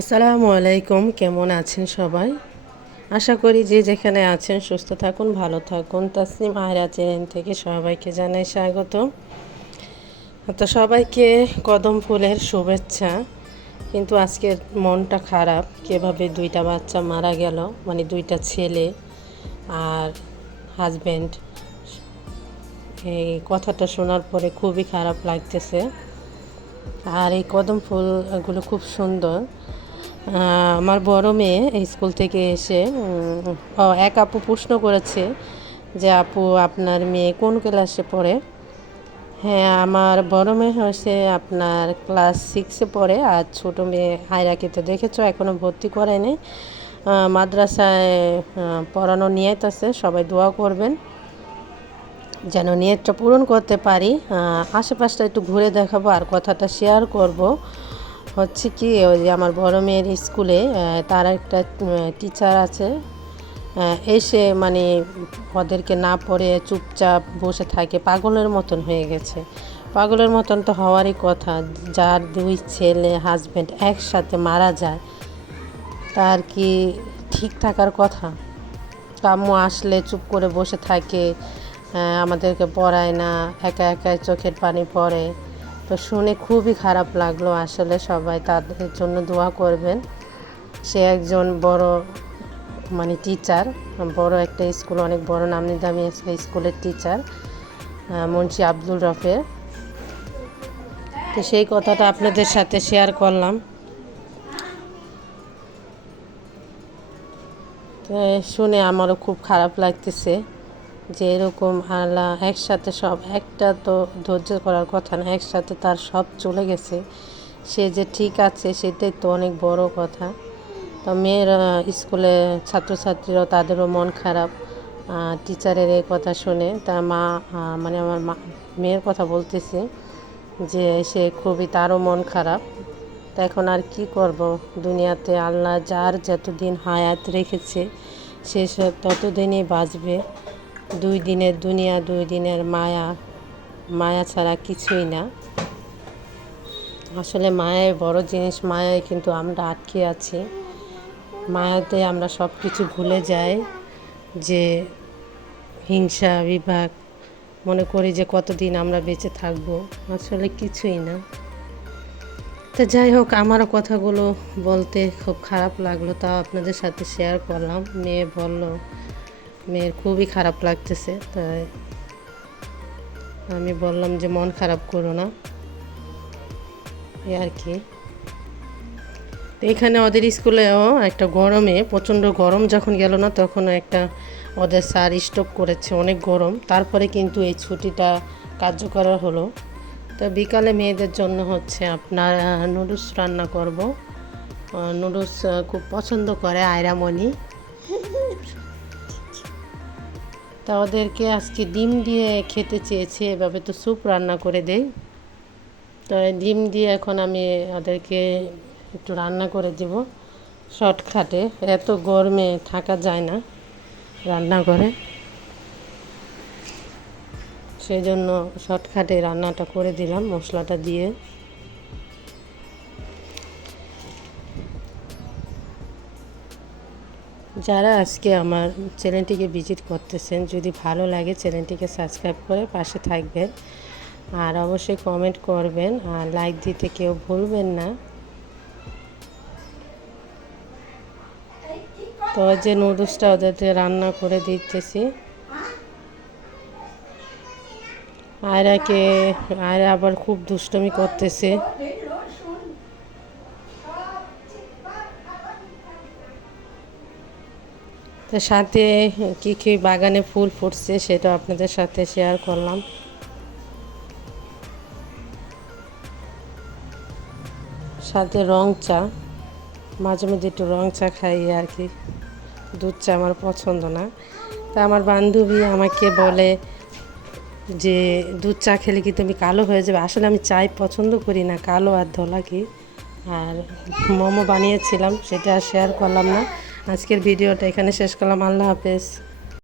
আসসালামু আলাইকুম, কেমন আছেন সবাই? আশা করি যে যেখানে আছেন সুস্থ থাকুন, ভালো থাকুন। তাসনিম আয়রা চ্যানেল থেকে সবাইকে জানাই স্বাগত তো সবাইকে কদম ফুলের শুভেচ্ছা। কিন্তু আজকে মনটা খারাপ, কীভাবে দুইটা বাচ্চা মারা গেল মানে দুইটা ছেলে আর হাজব্যান্ড এই কথাটা শোনার পরে খুবই খারাপ লাগতেছে। আর এই কদম ফুলগুলো খুব সুন্দর। আমার বড় মেয়ে স্কুল থেকে এসে এক আপু প্রশ্ন করেছে যে, আপু, আপনার মেয়ে কোন ক্লাসে পড়ে? হ্যাঁ আমার বড় মেয়ে হয়েছে আপনার ক্লাস সিক্সে পড়ে, আর ছোটো মেয়ে হায়রাকে তো দেখেছ এখনও ভর্তি করেনি মাদ্রাসায় পড়ানো নিয়ত আছে সবাই দোয়া করবেন যেন নিয়তটা পূরণ করতে পারি। আশেপাশটা একটু ঘুরে দেখাবো, আর কথাটা শেয়ার করব। হচ্ছে কি, ওই যে আমার বড় মেয়ের স্কুলে তার একটা টিচার আছে এসে মানে ওদেরকে না পড়ে চুপচাপ বসে থাকে, পাগলের মতন হয়ে গেছে। পাগলের মতন তো হওয়ারই কথা, যার দুই ছেলে হাজব্যান্ড একসাথে মারা যায়, তার কি ঠিক থাকার কথা? কাম্য আসলে চুপ করে বসে থাকে আমাদেরকে পড়ায় না, একা একা চোখের পানি পড়ে। তো শুনে খুবই খারাপ লাগল আসলে সবাই তাদের জন্য দোয়া করবেন। সে একজন বড় মানে টিচার বড় একটা স্কুল অনেক বড় নামি দামি স্কুলের টিচার মুন্সি আব্দুল রফের তো সেই কথাটা আপনাদের সাথে শেয়ার করলাম। শুনে আমারও খুব খারাপ লাগতেছে। যে এরকম আল্লাহ একসাথে সব, একটা তো ধৈর্য করার কথা না, একসাথে তার সব চলে গেছে। সে যে ঠিক আছে সেটাই তো অনেক বড় কথা। তো মেয়েরা স্কুলে ছাত্রছাত্রীরাও তাদেরও মন খারাপ। টিচারের এই কথা শুনে তার মা মানে আমার মা, মেয়ের কথা বলতেছে যে সে খুবই তারও মন খারাপ। তা এখন আর কি করব? দুনিয়াতে আল্লাহ যার যতদিন হায়াত রেখেছে, সে ততদিনই বাঁচবে। দুই দিনের দুনিয়া, দুই দিনের মায়া। মায়া ছাড়া কিছুই না। আসলে মায়ায় বড় জিনিস মায়ায় কিন্তু আমরা আটকে আছি। মায়াতে আমরা সব কিছু ভুলে যাই যে হিংসা, বিভাগ, মনে করি যে কতদিন আমরা বেঁচে থাকব। আসলে কিছুই না। তো যাই হোক আমারও কথাগুলো বলতে খুব খারাপ লাগল, তাও আপনাদের সাথে শেয়ার করলাম। মেয়ে বলল মেয়ের খুবই খারাপ লাগতেছে, তাই আমি বললাম যে মন খারাপ করো না। আর কি। এখানে ওদের স্কুলেও একটা গরমে, প্রচণ্ড গরম যখন গেল না তখন একটা ওদের স্যার স্টপ করেছে, অনেক গরম। তারপরে কিন্তু এই ছুটিটা কার্যকর হলো। তো বিকালে মেয়েদের জন্য হচ্ছে আপনার নুডলস রান্না করব। নুডলস খুব পছন্দ করে আয়রামণি। তা ওদেরকে আজকে ডিম দিয়ে খেতে চেয়েছে, এভাবে তো স্যুপ রান্না করে দেই। তো ডিম দিয়ে এখন আমি ওদেরকে একটু রান্না করে দেব। শর্টকাটে, এত গরমে থাকা যায় না রান্না করে। সেই জন্য শর্টকাটে রান্নাটা করে দিলাম, মশলাটা দিয়ে। যারা আজকে আমার চ্যানেলটিকে ভিজিট করতেছেন, যদি ভালো লাগে চ্যানেলটিকে সাবস্ক্রাইব করে পাশে থাকবেন আর অবশ্যই কমেন্ট করবেন আর লাইক দিতে কেউ ভুলবেন না। তো যে নুডলসটা ওদেরকে রান্না করে দিতেছি। আয়রাকে, আয়রা আবার খুব দুষ্টমি করতেছে। সাথে কী কী বাগানে ফুল ফুটছে সেটা আপনাদের সাথে শেয়ার করলাম। সাথে রং চা, মাঝে মধ্যে একটু রং চা খাই আর কি। দুধ চা আমার পছন্দ না। তা আমার বান্ধবী আমাকে বলে যে, দুধ চা খেলে কি তুমি কালো হয়ে যাবে? আসলে আমি চাই পছন্দ করি না, কালো আর ধলা কি। আর মোমো বানিয়েছিলাম, সেটা শেয়ার করলাম না। আজকের ভিডিওটা এখানে শেষ করলাম। আল্লাহ হাফেজ।